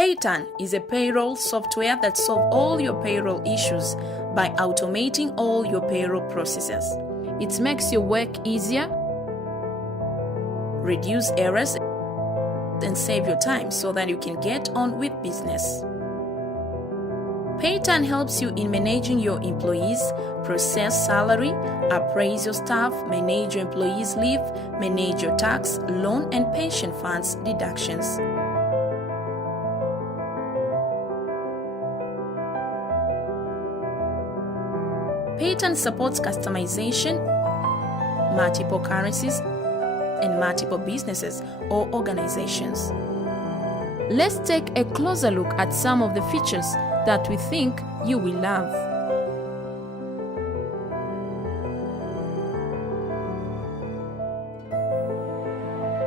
PayTan is a payroll software that solves all your payroll issues by automating all your payroll processes. It makes your work easier, reduce errors, and save your time so that you can get on with business. PayTan helps you in managing your employees, process salary, appraise your staff, manage your employees' leave, manage your tax, loan and pension funds deductions. PayTan supports customization, multiple currencies, and multiple businesses or organizations. Let's take a closer look at some of the features that we think you will love.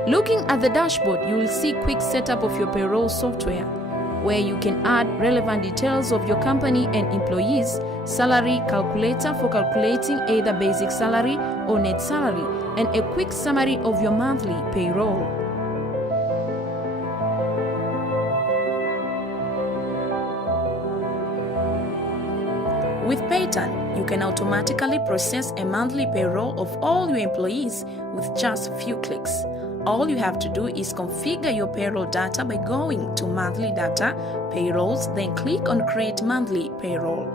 Looking at the dashboard, you will see quick setup of your payroll software, where you can add relevant details of your company and employees, salary calculator for calculating either basic salary or net salary, and a quick summary of your monthly payroll. With PayTan, you can automatically process a monthly payroll of all your employees with just a few clicks. All you have to do is configure your payroll data by going to Monthly Data, Payrolls, then click on Create Monthly Payroll.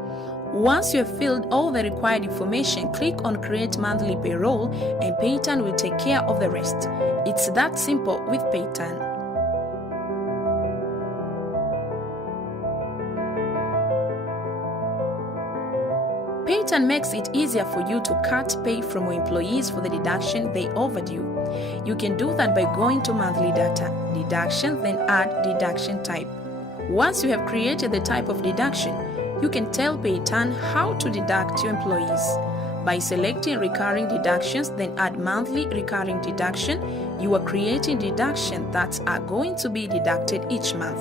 Once you have filled all the required information, click on Create Monthly Payroll and PayTan will take care of the rest. It's that simple with PayTan. PayTan makes it easier for you to cut pay from your employees for the deduction they overdue. You can do that by going to Monthly Data, Deduction, then add Deduction Type. Once you have created the type of deduction, you can tell PayTan how to deduct your employees. By selecting Recurring Deductions, then add Monthly Recurring Deduction, you are creating deductions that are going to be deducted each month.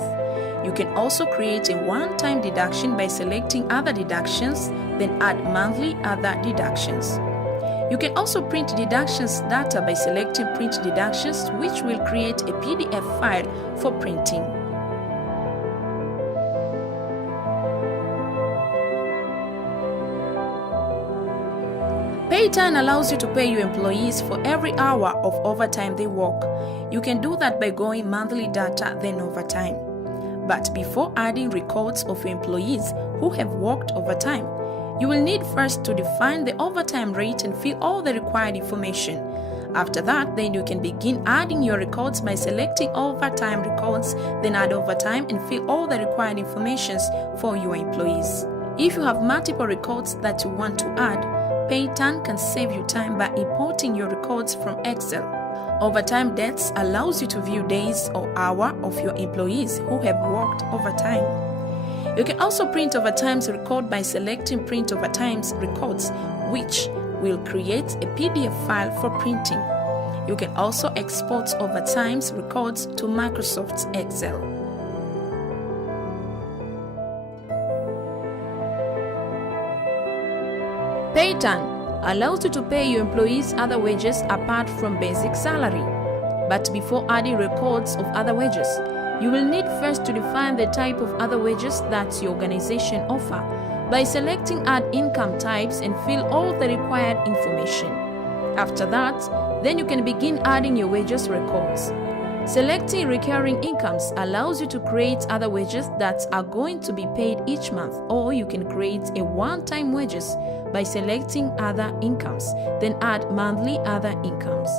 You can also create a one-time deduction by selecting Other Deductions, then add Monthly Other Deductions. You can also print deductions data by selecting Print Deductions, which will create a PDF file for printing. PayTan allows you to pay your employees for every hour of overtime they work. You can do that by going Monthly Data, then Overtime. But before adding records of your employees who have worked overtime, you will need first to define the overtime rate and fill all the required information. After that, then you can begin adding your records by selecting Overtime Records, then add overtime and fill all the required information for your employees. If you have multiple records that you want to add, PayTan can save you time by importing your records from Excel. Overtime Dates allows you to view days or hour of your employees who have worked overtime. You can also print overtime's record by selecting Print Overtime's Records, which will create a PDF file for printing. You can also export overtime's records to Microsoft Excel. PayTan allows you to pay your employees other wages apart from basic salary. But before adding records of other wages, you will need first to define the type of other wages that your organization offers by selecting Add Income Types and fill all the required information. After that, then you can begin adding your wages records. Selecting Recurring Incomes allows you to create other wages that are going to be paid each month, or you can create a one-time wages by selecting Other Incomes, then add Monthly Other Incomes.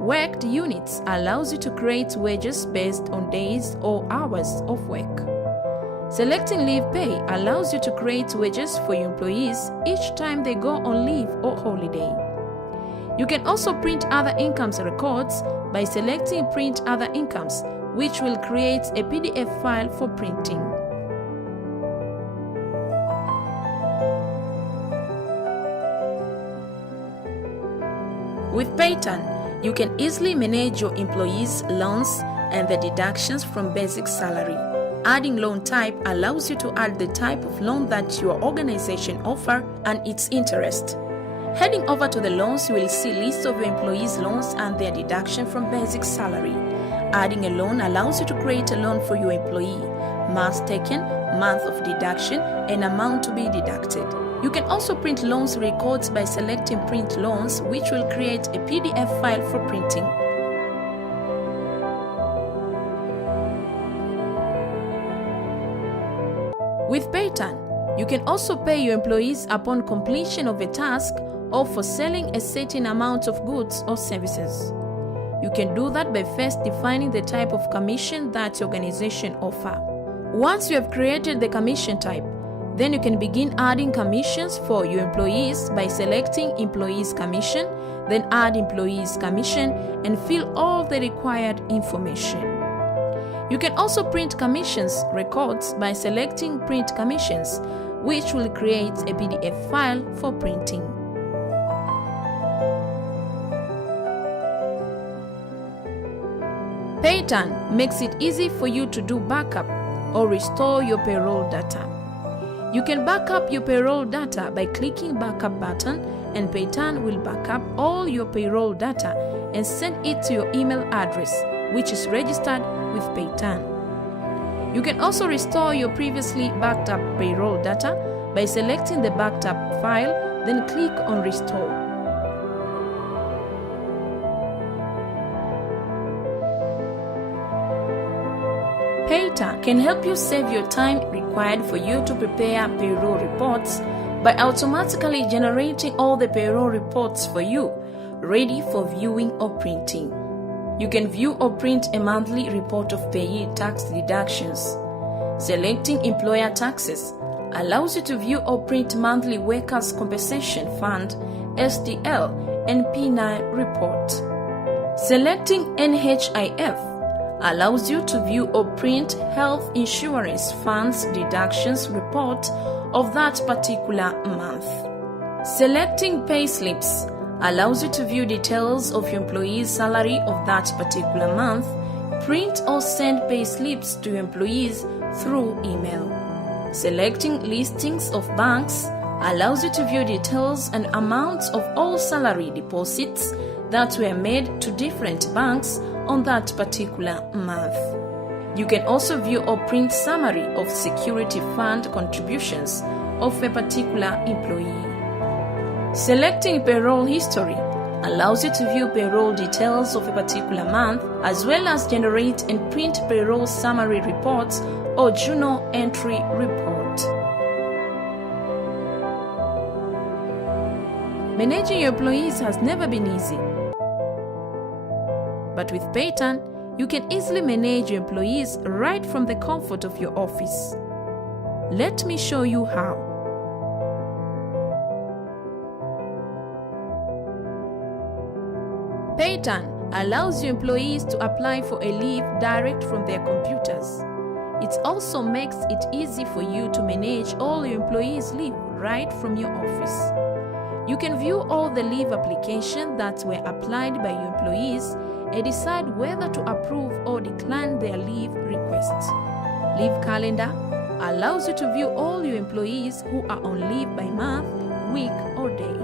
Worked Units allows you to create wages based on days or hours of work. Selecting Leave Pay allows you to create wages for your employees each time they go on leave or holiday. You can also print Other Incomes records by selecting Print Other Incomes, which will create a PDF file for printing. With PayTan, you can easily manage your employees' loans and the deductions from basic salary. Adding loan type allows you to add the type of loan that your organization offers and its interest. Heading over to the loans, you will see lists of your employees' loans and their deduction from basic salary. Adding a loan allows you to create a loan for your employee, months taken, month of deduction, and amount to be deducted. You can also print loans records by selecting Print Loans, which will create a PDF file for printing. With PayTan, you can also pay your employees upon completion of a task or for selling a certain amount of goods or services. You can do that by first defining the type of commission that your organization offers. Once you have created the commission type, then you can begin adding commissions for your employees by selecting Employees Commission, then add Employees Commission and fill all the required information. You can also print commissions records by selecting Print Commissions, which will create a PDF file for printing. PayTan makes it easy for you to do backup or restore your payroll data. You can back up your payroll data by clicking Backup button, and PayTan will back up all your payroll data and send it to your email address, which is registered with PayTan. You can also restore your previously backed up payroll data by selecting the backed up file, then click on Restore. PayTan can help you save your time required for you to prepare payroll reports by automatically generating all the payroll reports for you, ready for viewing or printing. You can view or print a monthly report of payee tax deductions. Selecting Employer Taxes allows you to view or print monthly Workers' Compensation Fund (SDL) and P9 report. Selecting NHIF allows you to view or print Health Insurance Funds deductions report of that particular month. Selecting Payslips allows you to view details of your employee's salary of that particular month, print or send payslips to your employees through email. Selecting Listings of Banks allows you to view details and amounts of all salary deposits that were made to different banks on that particular month. You can also view or print summary of security fund contributions of a particular employee. Selecting Payroll History allows you to view payroll details of a particular month, as well as generate and print payroll summary reports or journal entry report. Managing your employees has never been easy. But with PayTan, you can easily manage your employees right from the comfort of your office. Let me show you how. PayTan allows your employees to apply for a leave direct from their computers. It also makes it easy for you to manage all your employees' leave right from your office. You can view all the leave applications that were applied by your employees and decide whether to approve or decline their leave requests. Leave Calendar allows you to view all your employees who are on leave by month, week, or day.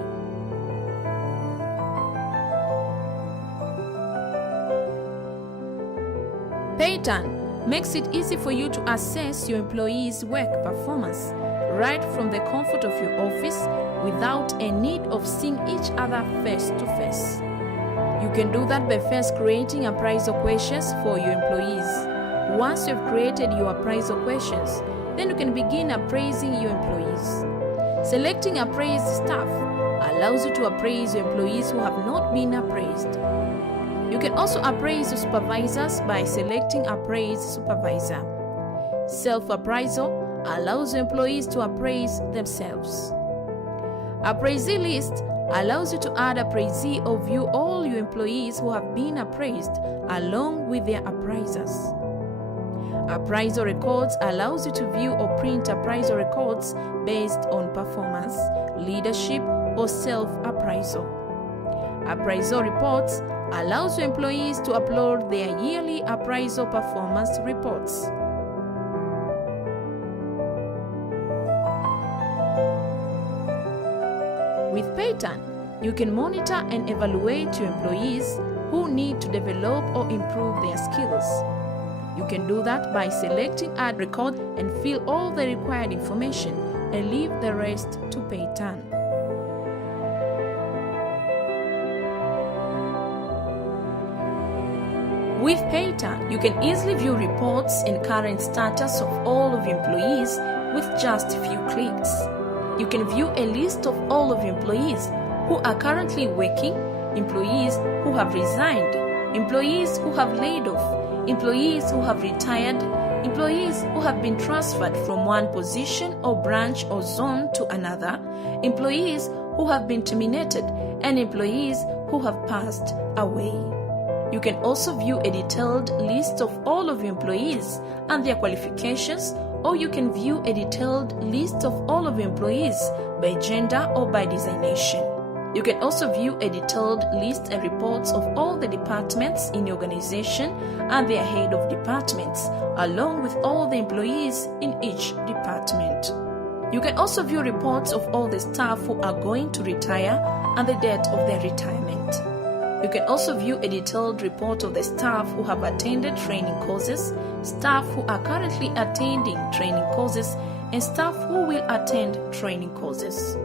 PayTan makes it easy for you to assess your employees' work performance right from the comfort of your office without a need of seeing each other face to face. You can do that by first creating appraisal questions for your employees. Once you've created your appraisal questions, then you can begin appraising your employees. Selecting Appraised Staff allows you to appraise your employees who have not been appraised. You can also appraise your supervisors by selecting Appraise Supervisor. Self-appraisal allows your employees to appraise themselves. Appraisee List allows you to add appraisee or view all your employees who have been appraised along with their appraisers. Appraisal Records allows you to view or print appraisal records based on performance, leadership, or self-appraisal. Appraisal Reports allows your employees to upload their yearly appraisal performance reports. With PayTan, you can monitor and evaluate your employees who need to develop or improve their skills. You can do that by selecting Add Record and fill all the required information and leave the rest to PayTan. With PayTan, you can easily view reports and current status of all of your employees with just a few clicks. You can view a list of all of your employees who are currently working, employees who have resigned, employees who have laid off, employees who have retired, employees who have been transferred from one position or branch or zone to another, employees who have been terminated, and employees who have passed away. You can also view a detailed list of all of your employees and their qualifications, or you can view a detailed list of all of your employees by gender or by designation. You can also view a detailed list and reports of all the departments in your organization and their head of departments, along with all the employees in each department. You can also view reports of all the staff who are going to retire and the date of their retirement. You can also view a detailed report of the staff who have attended training courses, staff who are currently attending training courses, and staff who will attend training courses.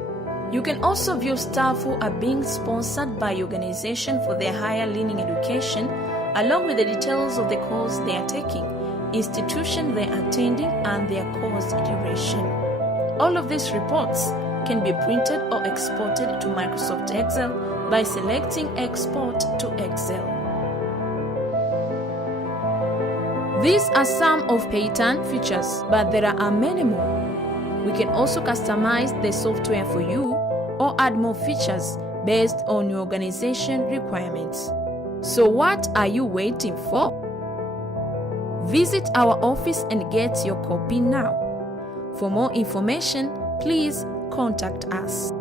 You can also view staff who are being sponsored by your organization for their higher learning education, along with the details of the course they are taking, institution they are attending, and their course duration. All of these reports can be printed or exported to Microsoft Excel by selecting Export to Excel. These are some of PayTan features, but there are many more. We can also customize the software for you or add more features based on your organization requirements. So what are you waiting for? Visit our office and get your copy now. For more information, please contact us.